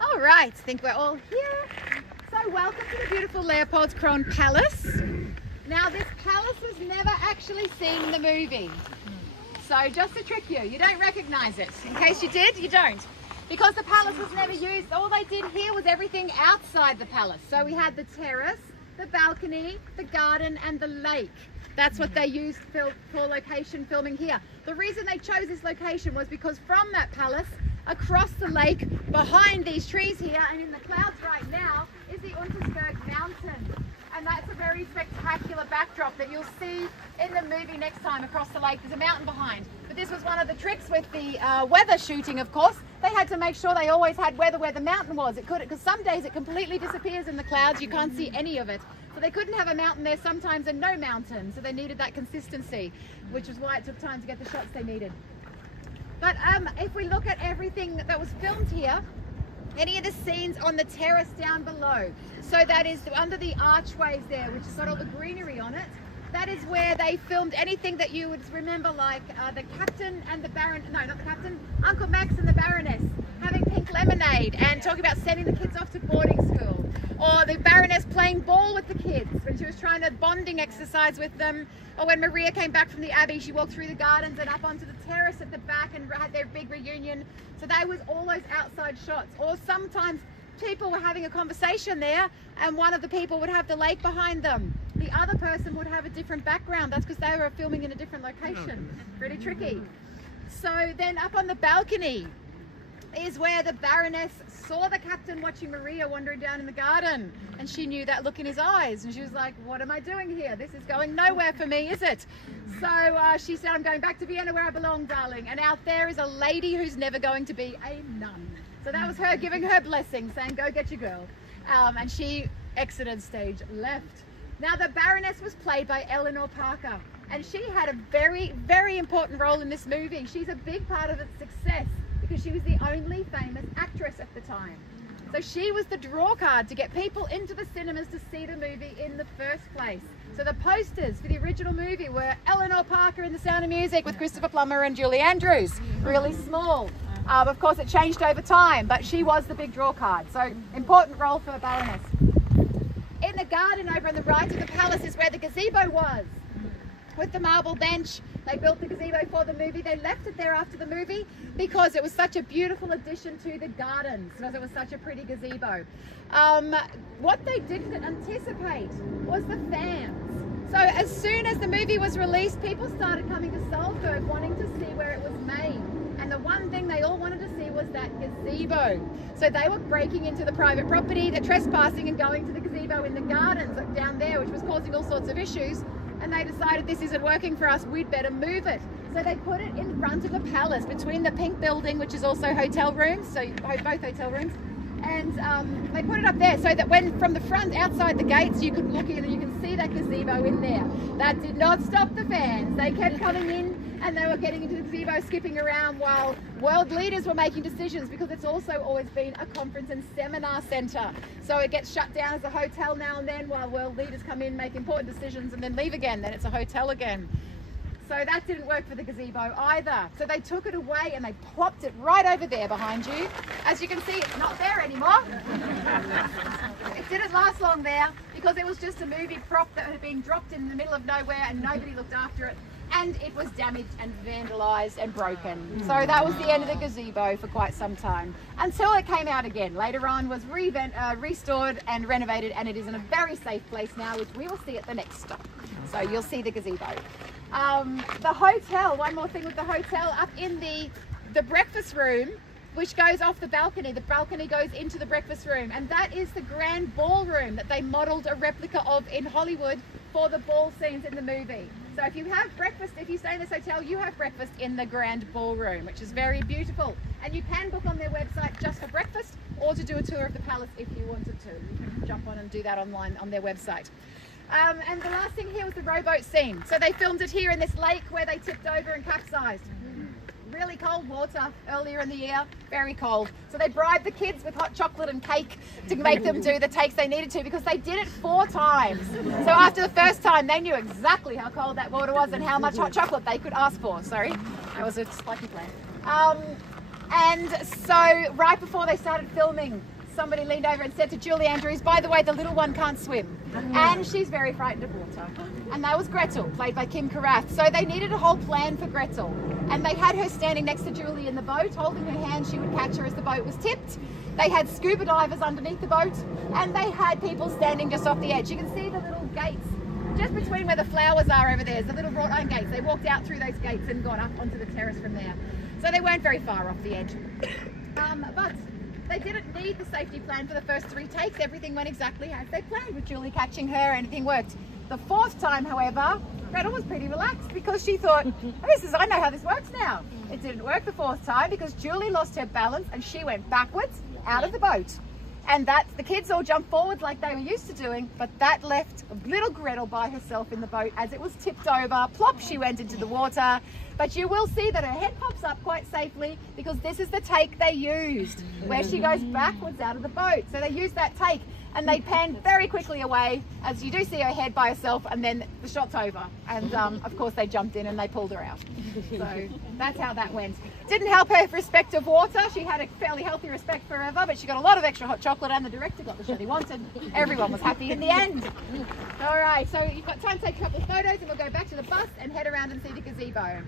All right, I think we're all here. So welcome to the beautiful Leopoldskron Palace. Now this palace was never actually seen in the movie. So just to trick you, you don't recognize it. In case you did, you don't. Because the palace was never used, all they did here was everything outside the palace. So we had the terrace, the balcony, the garden and the lake. That's what they used for location filming here. The reason they chose this location was because from that palace, across the lake, behind these trees here and in the clouds right now, is the Untersberg mountain. And that's a very spectacular backdrop that you'll see in the movie next time across the lake. There's a mountain behind. But this was one of the tricks with the weather shooting, of course. They had to make sure they always had weather where the mountain was. It could, because some days it completely disappears in the clouds. You can't see any of it. So they couldn't have a mountain there sometimes and no mountain. So they needed that consistency, which is why it took time to get the shots they needed. But if we look at everything that was filmed here, any of the scenes on the terrace down below, so that is under the archways there, which has got all the greenery on it, that is where they filmed anything that you would remember, like the captain and the baron, no, not the captain, Uncle Max and the Baroness having pink lemonade and talking about sending the kids off to boarding school, or the Baroness playing ball with the kids when she was trying to bonding exercise with them, or when Maria came back from the Abbey, she walked through the gardens and up onto the terrace at the back and had their big reunion. So that was all those outside shots. Or sometimes people were having a conversation there and one of the people would have the lake behind them. The other person would have a different background. That's because they were filming in a different location. Pretty tricky. So then up on the balcony is where the Baroness saw the captain watching Maria wandering down in the garden, and she knew that look in his eyes, and she was like, what am I doing here? This is going nowhere for me, is it? So she said, I'm going back to Vienna where I belong, darling. And out there is a lady who's never going to be a nun. So that was her giving her blessing, saying, go get your girl. And she exited stage left. Now the Baroness was played by Eleanor Parker, and she had a very, very important role in this movie. She's a big part of its success, because she was the only famous actress at the time. So she was the draw card to get people into the cinemas to see the movie in the first place. So the posters for the original movie were Eleanor Parker in The Sound of Music with Christopher Plummer and Julie Andrews, really small. Of course it changed over time, but she was the big draw card. So important role for a Baroness. In the garden over on the right of the palace is where the gazebo was, with the marble bench. They built the gazebo for the movie. They left it there after the movie because it was such a beautiful addition to the gardens, because it was such a pretty gazebo. What they didn't anticipate was the fans. So as soon as the movie was released, people started coming to Salzburg wanting to see where it was made. And the one thing they all wanted to see was that gazebo. So they were breaking into the private property, they're trespassing and going to the gazebo in the gardens down there, which was causing all sorts of issues. And they decided, this isn't working for us, we'd better move it. So they put it in front of the palace, between the pink building, which is also hotel rooms, so both hotel rooms, and they put it up there so that when from the front outside the gates you could look in and you can see that gazebo in there. That did not stop the fans. They kept coming in and they were getting into the gazebo, skipping around while world leaders were making decisions, because it's also always been a conference and seminar centre. So it gets shut down as a hotel now and then while world leaders come in, make important decisions and then leave again. Then it's a hotel again. So that didn't work for the gazebo either. So they took it away and they plopped it right over there behind you. As you can see, it's not there anymore. It didn't last long there because it was just a movie prop that had been dropped in the middle of nowhere and nobody looked after it. And it was damaged and vandalised and broken. So that was the end of the gazebo for quite some time, until it came out again. Later on was restored and renovated, and it is in a very safe place now, which we will see at the next stop. So you'll see the gazebo. The hotel, one more thing with the hotel, up in the breakfast room, which goes off the balcony. The balcony goes into the breakfast room, and that is the grand ballroom that they modelled a replica of in Hollywood for the ball scenes in the movie. So if you have breakfast, if you stay in this hotel, you have breakfast in the grand ballroom, which is very beautiful. And you can book on their website just for breakfast, or to do a tour of the palace if you wanted to. You can jump on and do that online on their website. And the last thing here was the rowboat scene. So they filmed it here in this lake where they tipped over and capsized. Really cold water earlier in the year, very cold. So they bribed the kids with hot chocolate and cake to make them do the takes they needed to, because they did it 4 times. So after the first time, they knew exactly how cold that water was and how much hot chocolate they could ask for. Sorry, that was a lucky plan. And so right before they started filming, somebody leaned over and said to Julie Andrews, by the way, the little one can't swim. And she's very frightened of water. And that was Gretl, played by Kim Karath. So they needed a whole plan for Gretl. And they had her standing next to Julie in the boat, holding her hand. She would catch her as the boat was tipped. They had scuba divers underneath the boat. And they had people standing just off the edge. You can see the little gates just between where the flowers are over there. The little wrought iron gates. They walked out through those gates and got up onto the terrace from there. So they weren't very far off the edge. But they didn't need the safety plan for the first 3 takes. Everything went exactly as they planned, with Julie catching her. Anything worked. The 4th time, however, Gretl was pretty relaxed because she thought, I know how this works now. It didn't work the 4th time because Julie lost her balance and she went backwards out of the boat. And the kids all jumped forwards like they were used to doing, but that left little Gretl by herself in the boat as it was tipped over. Plop, she went into the water. But you will see that her head pops up quite safely because this is the take they used, where she goes backwards out of the boat. So they used that take and they pan very quickly away as you do see her head by herself, and then the shot's over. And of course they jumped in and they pulled her out. So that's how that went. Didn't help her respect of water. She had a fairly healthy respect for river, but she got a lot of extra hot chocolate and the director got the shot he wanted. Everyone was happy in the end. All right, so you've got time to take a couple of photos and we'll go back to the bus and head around and see the gazebo.